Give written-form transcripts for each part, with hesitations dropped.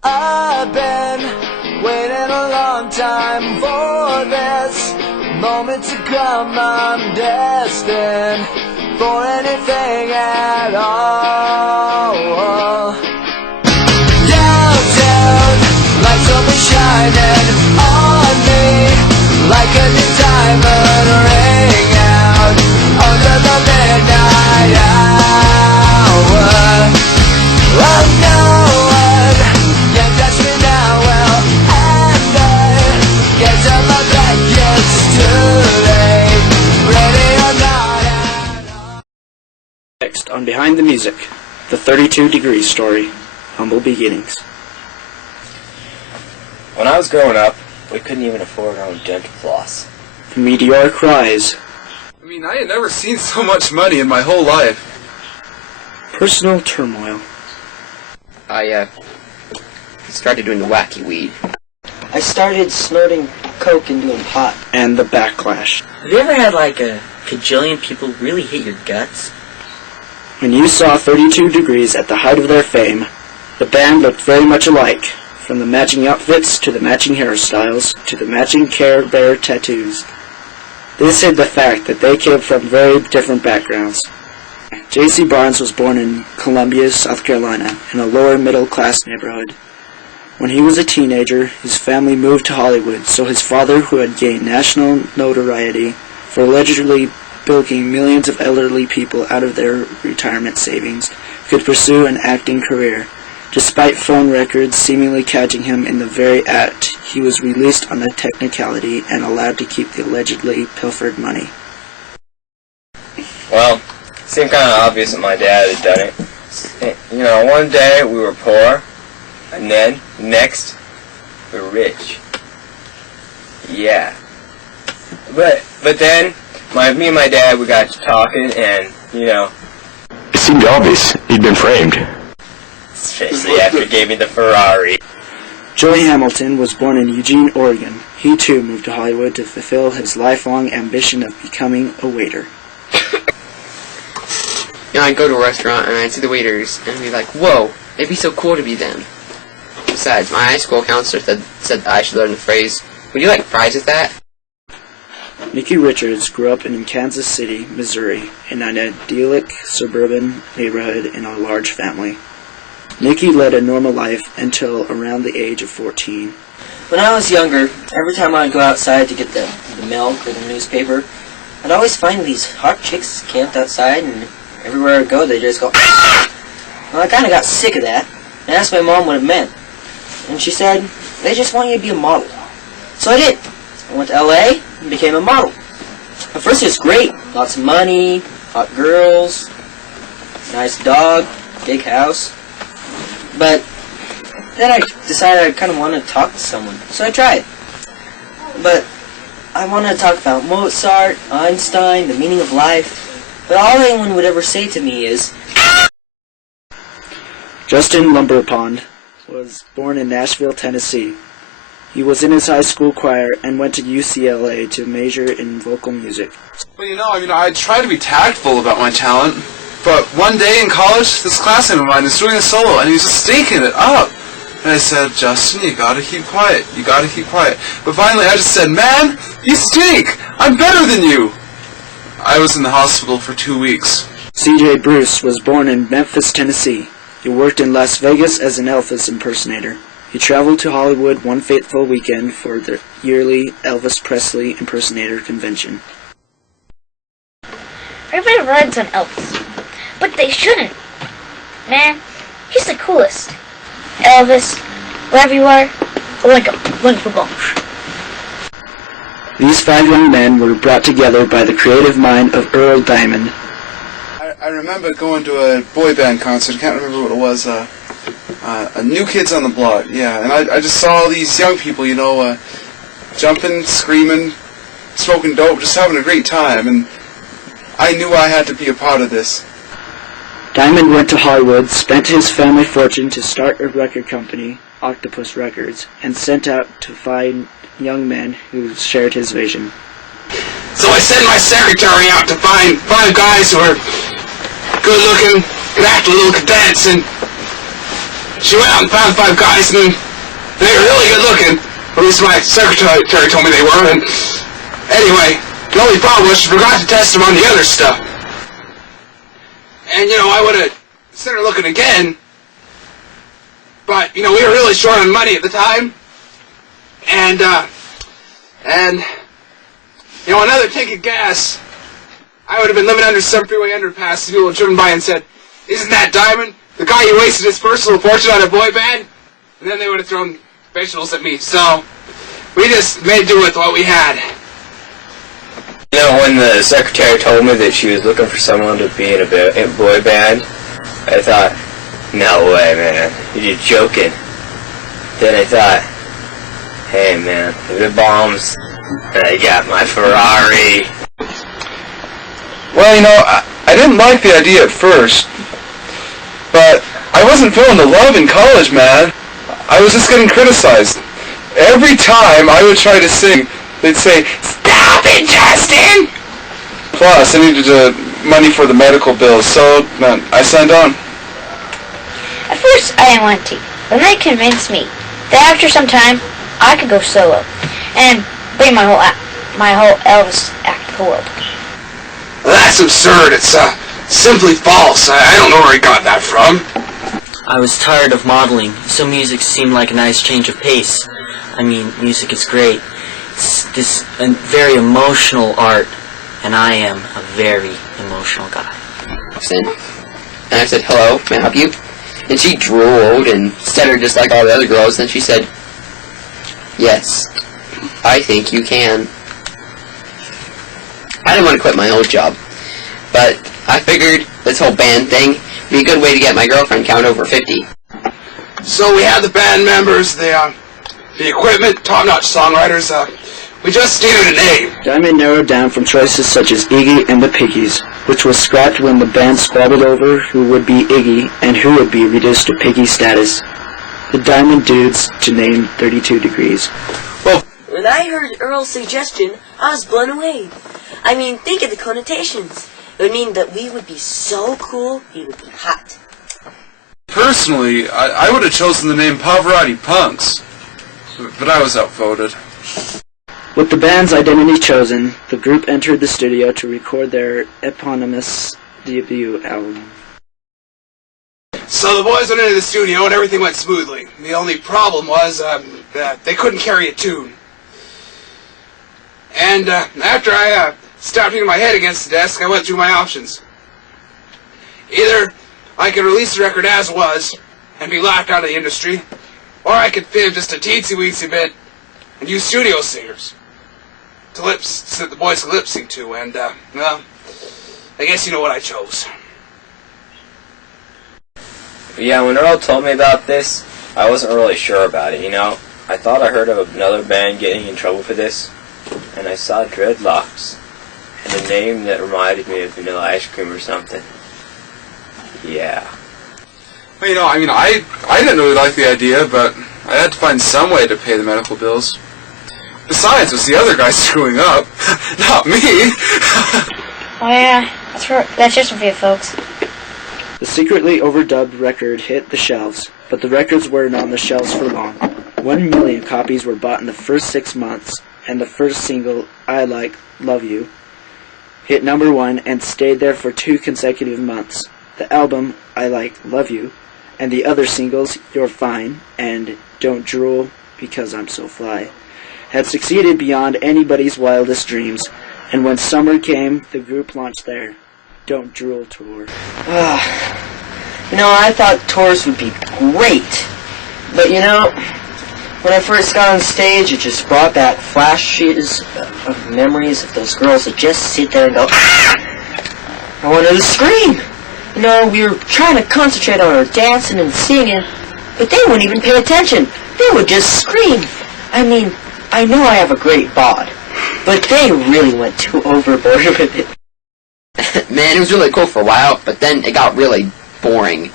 I've been waiting a long time for this moment to come. I'm destined for anything at all. Downtown, like something shining on me, like a new diamond ring out under the midnight hour. Oh, no one can touch me now, well, and I get to my back, it's too late, ready or not at all. Next on Behind the Music, the 32 Degrees story, Humble Beginnings. When I was growing up, we couldn't even afford our own dental floss. Meteoric Rise. I mean, I had never seen so much money in my whole life. Personal turmoil. I started doing the wacky weed. I started snorting coke and doing pot. And the backlash. Have you ever had like a cajillion people really hate your guts? When you saw 32 Degrees at the height of their fame, the band looked very much alike, from the matching outfits to the matching hairstyles to the matching Care Bear tattoos. This hid the fact that they came from very different backgrounds. J.C. Barnes was born in Columbia, South Carolina, in a lower middle-class neighborhood. When he was a teenager, his family moved to Hollywood so his father, who had gained national notoriety for allegedly bilking millions of elderly people out of their retirement savings, could pursue an acting career. Despite phone records seemingly catching him in the very act, he was released on a technicality and allowed to keep the allegedly pilfered money. Well, it seemed kind of obvious that my dad had done it. You know, one day we were poor, and then next we were rich. Yeah. But then me and my dad, we got to talking, and you know, it seemed obvious he'd been framed. Especially after he gave me the Ferrari. Joey Hamilton was born in Eugene, Oregon. He too moved to Hollywood to fulfill his lifelong ambition of becoming a waiter. You know, I'd go to a restaurant and I'd see the waiters and I'd be like, whoa, it'd be so cool to be them. Besides, my high school counselor said that I should learn the phrase, would you like fries with that? Nikki Richards grew up in Kansas City, Missouri, in an idyllic suburban neighborhood in a large family. Nikki led a normal life until around the age of 14. When I was younger, every time I'd go outside to get the milk or the newspaper, I'd always find these hot chicks camped outside, and everywhere I'd go, they'd just go, "Ah!" Well, I kind of got sick of that, and asked my mom what it meant. And she said, they just want you to be a model. So I did. I went to LA and became a model. At first it was great. Lots of money, hot girls, nice dog, big house. But then I decided I kind of wanted to talk to someone, so I tried. But I wanted to talk about Mozart, Einstein, the meaning of life. But all anyone would ever say to me is, Justin Lumberpond was born in Nashville, Tennessee. He was in his high school choir and went to UCLA to major in vocal music. Well, you know, I try to be tactful about my talent, but one day in college, this classmate of mine was doing a solo, and he was just stinking it up. And I said, Justin, you gotta keep quiet. You gotta keep quiet. But finally, I just said, man, you stink. I'm better than you. I was in the hospital for 2 weeks. C.J. Bruce was born in Memphis, Tennessee. He worked in Las Vegas as an Elvis impersonator. He traveled to Hollywood one fateful weekend for the yearly Elvis Presley impersonator convention. Everybody rides on Elvis, but they shouldn't. Man, he's the coolest. Elvis, wherever you are, like a football. These 5 young men were brought together by the creative mind of Earl Diamond. I remember going to a boy band concert. I can't remember what it was. New Kids on the Block, yeah. And I just saw all these young people, you know, jumping, screaming, smoking dope, just having a great time. And I knew I had to be a part of this. Diamond went to Hollywood, spent his family fortune to start a record company, Octopus Records, and sent out to find young men who shared his vision. So I sent my secretary out to find 5 guys who are good looking and act a little, could dance, and she went out and found 5 guys, and they were really good looking. At least my secretary told me they were. And anyway, the only problem was she forgot to test them on the other stuff. And, I would have sent her looking again. But, we were really short on money at the time. And another tank of gas, I would have been living under some freeway underpass. People would have driven by and said, "Isn't that Diamond, the guy who wasted his personal fortune on a boy band?" And then they would have thrown vegetables at me. So, we just made do with what we had. When the secretary told me that she was looking for someone to be in a boy band, I thought, no way, man, you're joking. Then I thought, hey, man, the bombs, and I got my Ferrari. Well, I didn't like the idea at first, but I wasn't feeling the love in college, man. I was just getting criticized. Every time I would try to sing, they'd say, "Stop it, Justin!" Plus, I needed money for the medical bills, so man, I signed on. At first, I didn't want to, but then they convinced me that after some time, I could go solo and bring my whole Elvis act to the world. That's absurd. It's simply false. I don't know where he got that from. I was tired of modeling, so music seemed like a nice change of pace. I mean, music is great. It's this very emotional art, and I am a very emotional guy. And I said, "Hello, may I help you?" And she drooled and stuttered just like all the other girls. Then she said, "Yes, I think you can." I didn't want to quit my old job, but I figured this whole band thing would be a good way to get my girlfriend count over 50. So we had the band members, the equipment, top-notch songwriters. We just needed a name. Diamond narrowed down from choices such as Iggy and the Piggies, which was scrapped when the band squabbled over who would be Iggy and who would be reduced to Piggy status. The Diamond Dudes to name 32 Degrees. When I heard Earl's suggestion, I was blown away. I mean, think of the connotations. It would mean that we would be so cool, we would be hot. Personally, I would have chosen the name Pavarotti Punks, but I was outvoted. With the band's identity chosen, the group entered the studio to record their eponymous debut album. So the boys went into the studio and everything went smoothly. The only problem was that they couldn't carry a tune. And after I stopped hitting my head against the desk, I went through my options. Either I could release the record as was and be laughed out of the industry, or I could fib just a teensy-weensy bit and use studio singers so that the boys could lip-sync to. And, well, I guess you know what I chose. Yeah, when Earl told me about this, I wasn't really sure about it, I thought I heard of another band getting in trouble for this, and I saw dreadlocks, and a name that reminded me of vanilla ice cream or something. Yeah. Well, I didn't really like the idea, but I had to find some way to pay the medical bills. Besides, it was the other guy screwing up, not me. Oh yeah, that's just for you folks. The secretly overdubbed record hit the shelves, but the records weren't on the shelves for long. 1 million copies were bought in the first 6 months, and the first single, I Like, Love You, hit number 1 and stayed there for 2 consecutive months. The album, I Like, Love You, and the other singles, You're Fine and Don't Drool Because I'm So Fly, had succeeded beyond anybody's wildest dreams, and when summer came, the group launched their Don't Drool tour. I thought tours would be great, but when I first got on stage, it just brought back flashes of memories of those girls that just sit there and go, "Ah!" I wanted to scream. We were trying to concentrate on our dancing and singing, but they wouldn't even pay attention. They would just scream. I mean, I know I have a great bod, but they really went too overboard with it. Man, it was really cool for a while, but then it got really boring.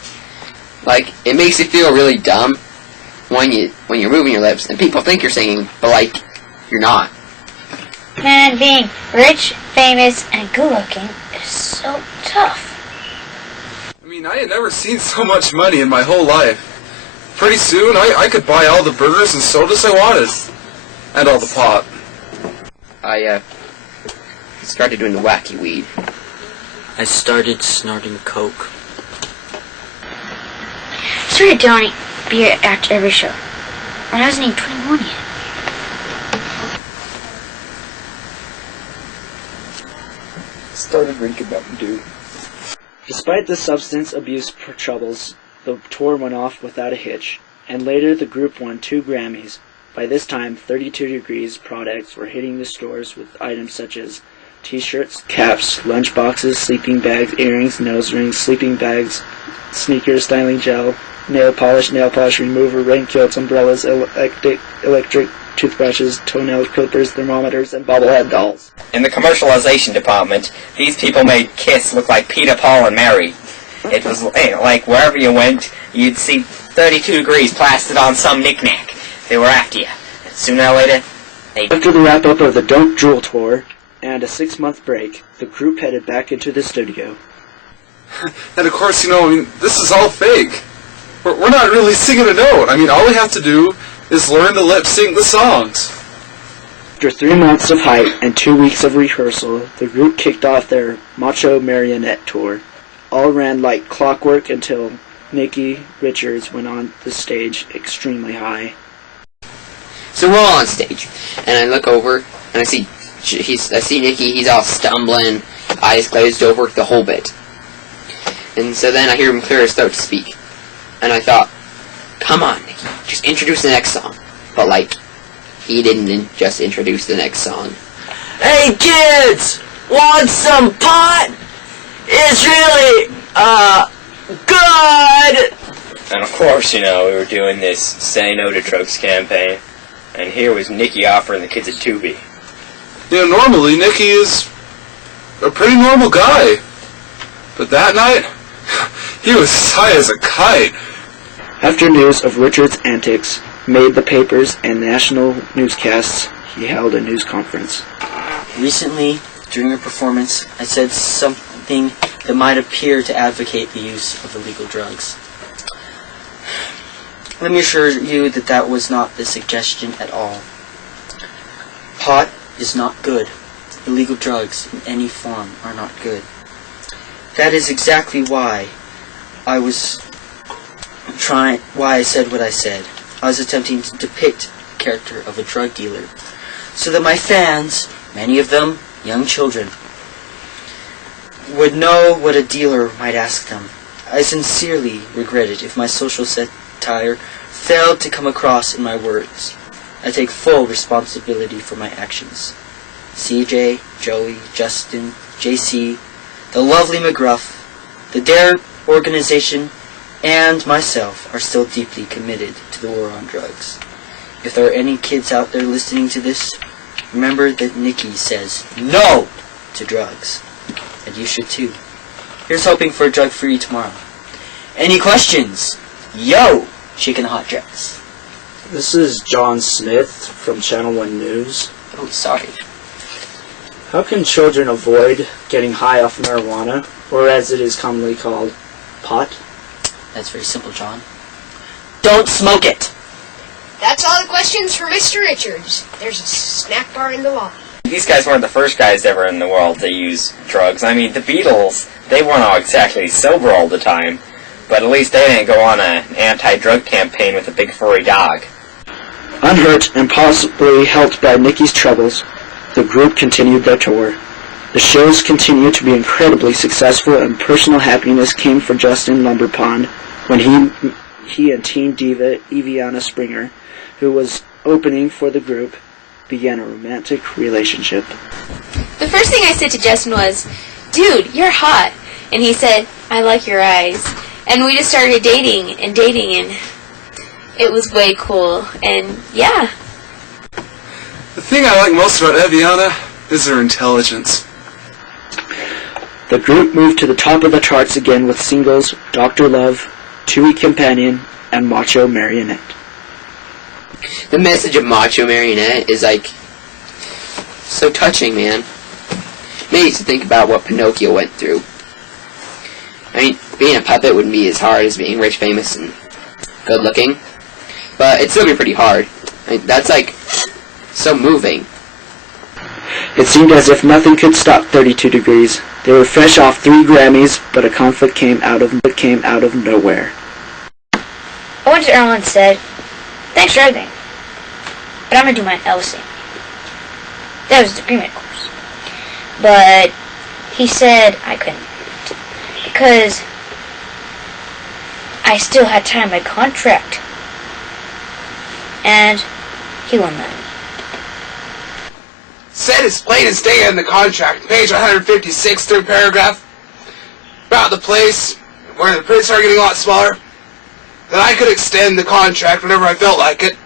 Like, it makes you feel really dumb when you're moving your lips, and people think you're singing, but you're not. Man, being rich, famous, and good-looking is so tough. I had never seen so much money in my whole life. pretty soon I could buy all the burgers and sodas I wanted. And all the pot. I started doing the wacky weed. I started snorting coke. I started donating beer after every show. When I wasn't even 21 yet. Started drinking Mountain Dew. Despite the substance abuse troubles, the tour went off without a hitch, and later the group won 2 Grammys. By this time, 32 Degrees products were hitting the stores with items such as t-shirts, caps, lunchboxes, sleeping bags, earrings, nose rings, sleeping bags, sneakers, styling gel, nail polish remover, raincoats, umbrellas, electric toothbrushes, toenail clippers, thermometers, and bobblehead dolls. In the commercialization department, these people made Kiss look like Peter, Paul, and Mary. It was like wherever you went, you'd see 32 Degrees plastered on some knick-knack. They were after you. Sooner or later, they... After the wrap-up of the Don't Drool tour and a 6-month break, the group headed back into the studio. And of course, this is all fake. We're not really singing a note. All we have to do is learn to lip-sync the songs. After 3 months of hype and 2 weeks of rehearsal, the group kicked off their Macho Marionette tour. All ran like clockwork until Nicky Richards went on the stage extremely high. So we're all on stage, and I look over, and I see Nicky, he's all stumbling, eyes glazed over, the whole bit. And so then I hear him clear his throat to speak. And I thought, come on, Nicky, just introduce the next song. But, he didn't just introduce the next song. Hey kids! Want some pot? It's really, good! And of course, we were doing this Say No to Drugs campaign. And here was Nicky offering the kids a Tubi. Normally Nicky is a pretty normal guy. But that night, he was as high as a kite. After news of Richard's antics made the papers and national newscasts, he held a news conference. Recently, during a performance, I said something that might appear to advocate the use of illegal drugs. Let me assure you that that was not the suggestion at all. Pot is not good. Illegal drugs in any form are not good. That is exactly why I said what I said. I was attempting to depict the character of a drug dealer, so that my fans, many of them young children, would know what a dealer might ask them. I sincerely regret it if my social satire failed to come across in my words. I take full responsibility for my actions. CJ, Joey, Justin, JC, the lovely McGruff, the DARE organization, and myself are still deeply committed to the war on drugs. If there are any kids out there listening to this, remember that Nicky says no to drugs. And you should too. Here's hoping for a drug-free tomorrow. Any questions? Yo, chicken hot dress. This is John Smith from Channel 1 News. Oh, sorry. How can children avoid getting high off marijuana, or as it is commonly called, pot? That's very simple, John. Don't smoke it! That's all the questions for Mr. Richards. There's a snack bar in the lobby. These guys weren't the first guys ever in the world to use drugs. The Beatles, they weren't all exactly sober all the time, but at least they didn't go on an anti-drug campaign with a big furry dog. Unhurt and possibly helped by Nicky's troubles, the group continued their tour. The shows continued to be incredibly successful, and personal happiness came for Justin Lumberpond when he and teen diva Eviana Springer, who was opening for the group, began a romantic relationship. The first thing I said to Justin was, "Dude, you're hot." And he said, "I like your eyes." And we just started dating, and it was way cool. And yeah. The thing I like most about Eviana is her intelligence. The group moved to the top of the charts again with singles Dr. Love, Two-Week Companion, and Macho Marionette. The message of Macho Marionette is so touching, man. Made you think about what Pinocchio went through. Being a puppet wouldn't be as hard as being rich, famous, and good looking, but it'd still be pretty hard. I mean, that's like so moving. It seemed as if nothing could stop 32 Degrees. They were fresh off 3 Grammys, but a conflict came out of nowhere. I went to Earl and said, "Thanks for everything, but I'm going to do my Elvis thing." That was the agreement, of course. But he said I couldn't, because I still had time in my contract. And he won that. Said it's plain as day in the contract, page 156, third paragraph, about the place where the prints are getting a lot smaller, that I could extend the contract whenever I felt like it,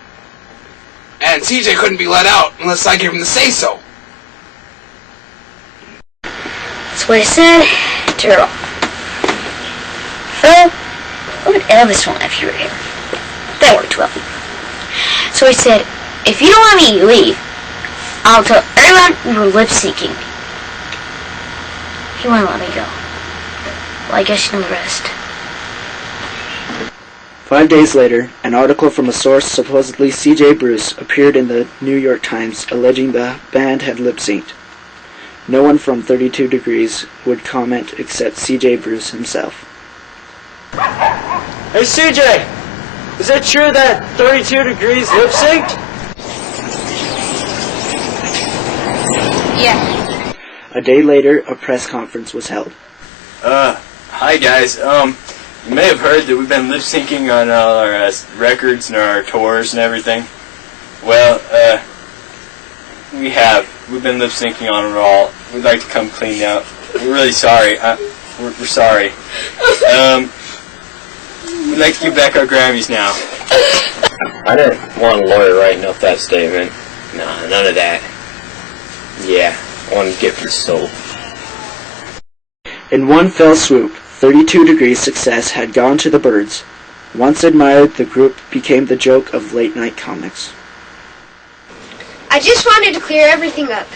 and CJ couldn't be let out unless I gave him the say-so. That's what I said to Earl. Earl, what would Elvis want if you were here? That worked well. So he said, "If you don't want me to leave, I'll tell everyone we were lip-syncing." He wouldn't let me go. Well, I guess you know the rest. 5 days later, an article from a source, supposedly C.J. Bruce, appeared in the New York Times alleging the band had lip-synced. No one from 32 Degrees would comment except C.J. Bruce himself. Hey CJ, is it true that 32 Degrees lip-synced? Yeah. A day later, a press conference was held. Hi guys. You may have heard that we've been lip syncing on all our records and our tours and everything. Well, we have. We've been lip syncing on it all. We'd like to come clean now. We're really sorry. We're sorry. We'd like to give back our Grammys now. I didn't want a lawyer writing up that statement. Nah, none of that. Yeah, I wanted to get for the soul. In one fell swoop, 32 Degrees' success had gone to the birds. Once admired, the group became the joke of late-night comics. I just wanted to clear everything up.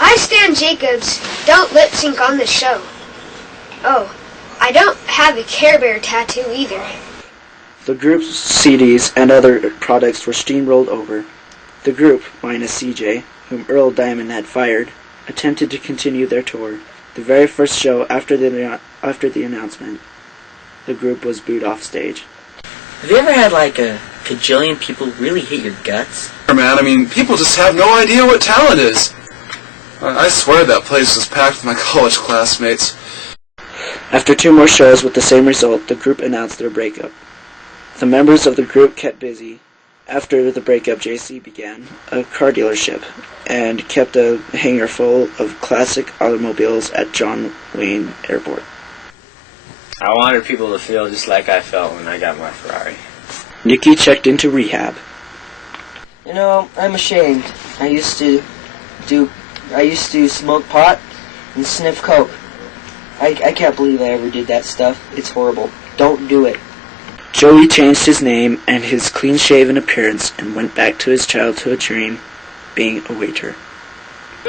I, Stan Jacobs, don't lip sync on this show. Oh, I don't have a Care Bear tattoo either. The group's CDs and other products were steamrolled over. The group, minus CJ, whom Earl Diamond had fired, attempted to continue their tour. The very first show after the announcement, the group was booed off stage. Have you ever had like a cajillion people really hate your guts? Man, I mean, people just have no idea what talent is. I swear that place was packed with my college classmates. After 2 more shows with the same result, the group announced their breakup. The members of the group kept busy. After the breakup, JC began a car dealership and kept a hangar full of classic automobiles at John Wayne Airport. I wanted people to feel just like I felt when I got my Ferrari. Nikki checked into rehab. You know, I'm ashamed. I used to smoke pot and sniff coke. I can't believe I ever did that stuff. It's horrible. Don't do it. Joey changed his name and his clean-shaven appearance and went back to his childhood dream, being a waiter.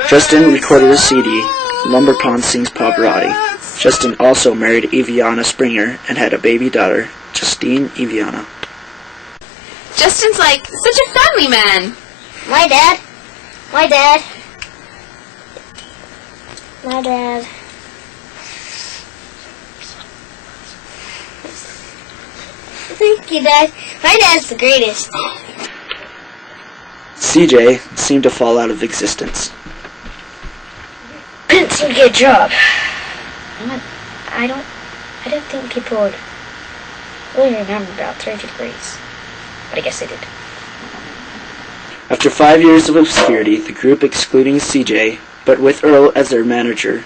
Justin recorded a CD, Lumber Pond Sings Pavarotti. Justin also married Eviana Springer and had a baby daughter, Justine Eviana. Justin's like such a family man. My dad. Thank you, Dad. My dad's the greatest. CJ seemed to fall out of existence. Couldn't seem to get a job. I don't think people would really remember about 32 Degrees. But I guess they did. After 5 years of obscurity, the group, excluding CJ, but with Earl as their manager,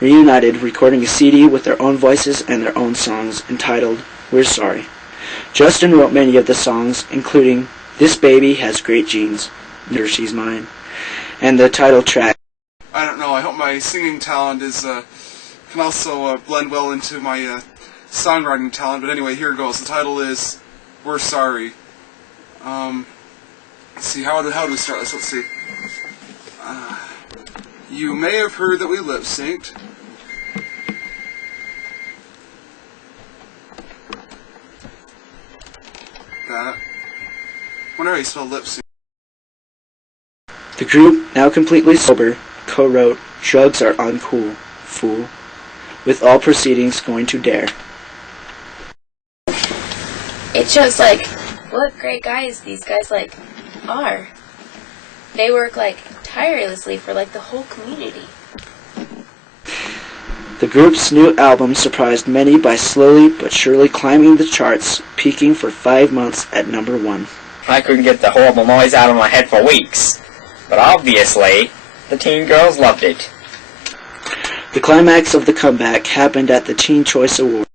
reunited, recording a CD with their own voices and their own songs, entitled We're Sorry. Justin wrote many of the songs, including This Baby Has Great Genes, Never She's Mine, and the title track. I don't know, I hope my singing talent can also blend well into my songwriting talent, but anyway, here it goes. The title is We're Sorry. Let's see, how do we start this? Let's see. You may have heard that we lip-synced. Whenever you smell lip sync. The group, now completely sober, co-wrote Drugs Are Uncool, Fool, with all proceedings going to dare. It shows, like, what great guys these guys, like, are. They work, like, tirelessly for, like, the whole community. The group's new album surprised many by slowly but surely climbing the charts, peaking for 5 months at number 1. I couldn't get the horrible noise out of my head for weeks. But obviously, the teen girls loved it. The climax of the comeback happened at the Teen Choice Awards.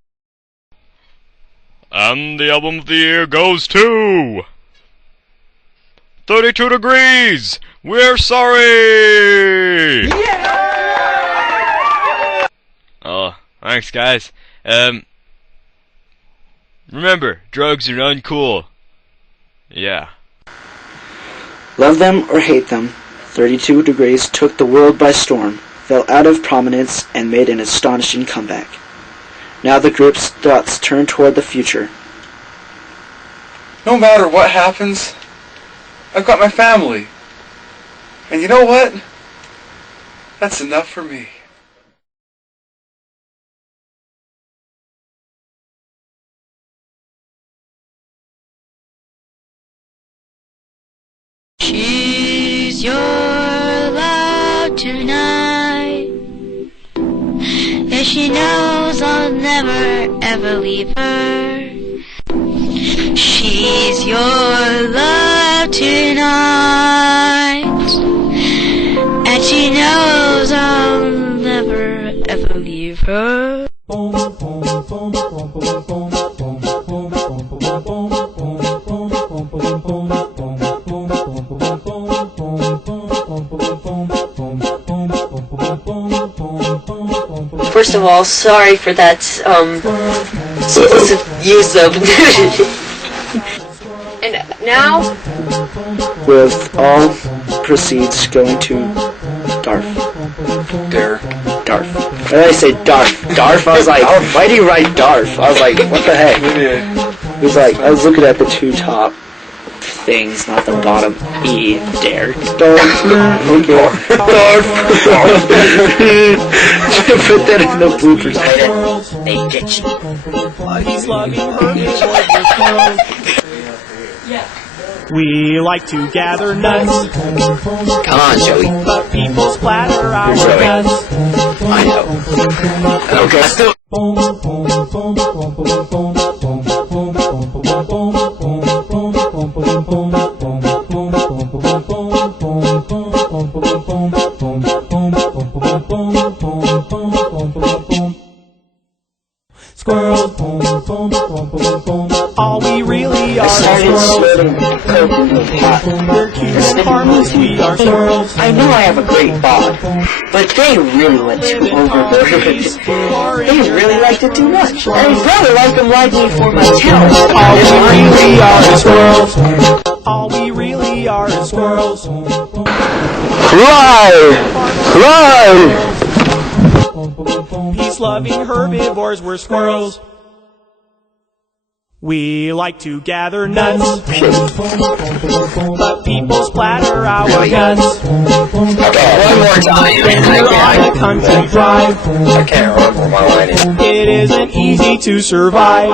And the album of the year goes to 32 Degrees! We're sorry! Yeah! Oh, thanks guys. Remember, drugs are uncool. Yeah. Love them or hate them, 32 Degrees took the world by storm, fell out of prominence, and made an astonishing comeback. Now the group's thoughts turn toward the future. No matter what happens, I've got my family. And you know what? That's enough for me. She's your love tonight. Yeah, she knows I'll never ever leave her. She's your love tonight. And she knows I'll never ever leave her. First of all, sorry for that explicit use of nudity. And now, With all proceeds going to Darf. Darf. Why did I say Darf? Darf? I was like, why do you write Darf? I was like, what the heck? It was like, I was looking at the two top things, not the bottom E. Dare. Darf. Okay. Darf. Put that in the bloopers. They ditched me. We like to gather nuts. Come on, Joey. But people splatter our Joey. guts. I know. Okay. Squirrels. All we really are is squirrels. We're cute and harmless, we are squirrels. I know I have a great bod, but they really went too overboard. They really liked it too much. And probably like them like me for my talent. All we really are is squirrels. All we really are is squirrels. Cry! Cry! Peace-loving herbivores, we're squirrels. We like to gather nuts, but people splatter our guts. Okay, one more time. We're on a country drive. I can't remember what my line is. It isn't easy to survive.